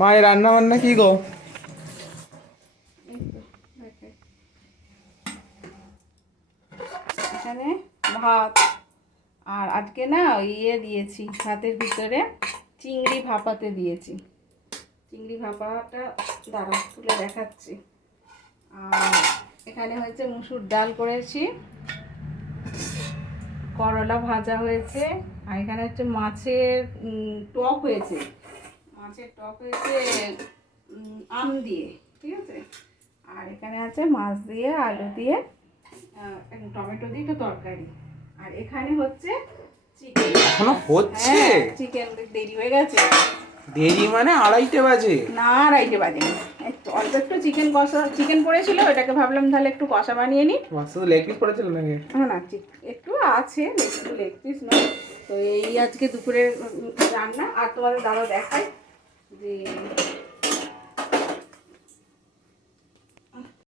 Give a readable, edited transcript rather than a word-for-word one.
মায়ের রান্না বান্না কি গো? এখানে ভাত, আর আজকে না ইয়ে দিয়েছি ভাতের ভিতরে, চিংড়ি ভাপাতে দিয়েছি। চিংড়ি ভাপাটা দাঁড়া তুলে দেখাচ্ছি। আর এখানে হচ্ছে মুসুর ডাল করেছি, করলা ভাজা হয়েছে, আর এখানে হচ্ছে মাছের টক হয়েছে। মাছের টক হয়েছে আম দিয়ে, ঠিক আছে। আর এখানে আছে মাছ দিয়ে আলু দিয়ে টমেটো দিয়ে একটু তরকারি। আর এখানে হচ্ছে চিকেন। এখনো হচ্ছে? চিকেন দেরি হয়ে গেছে। দেরি মানে 2:30 বাজে? না, 2:30 বাজে না, অল্প একটু চিকেন কষা, চিকেন পড়েছিল, ওটাকে ভাবলাম তাহলে একটু কষা বানিয়ে নিই। মাছ তো লেগ পিস পড়েছিল নাকি? হ্যাঁ, না একটু আছে, একটু লেগ পিস নয়। তো এই আজকে দুপুরের রান্না। আর তোমাদের দাদা দেখাই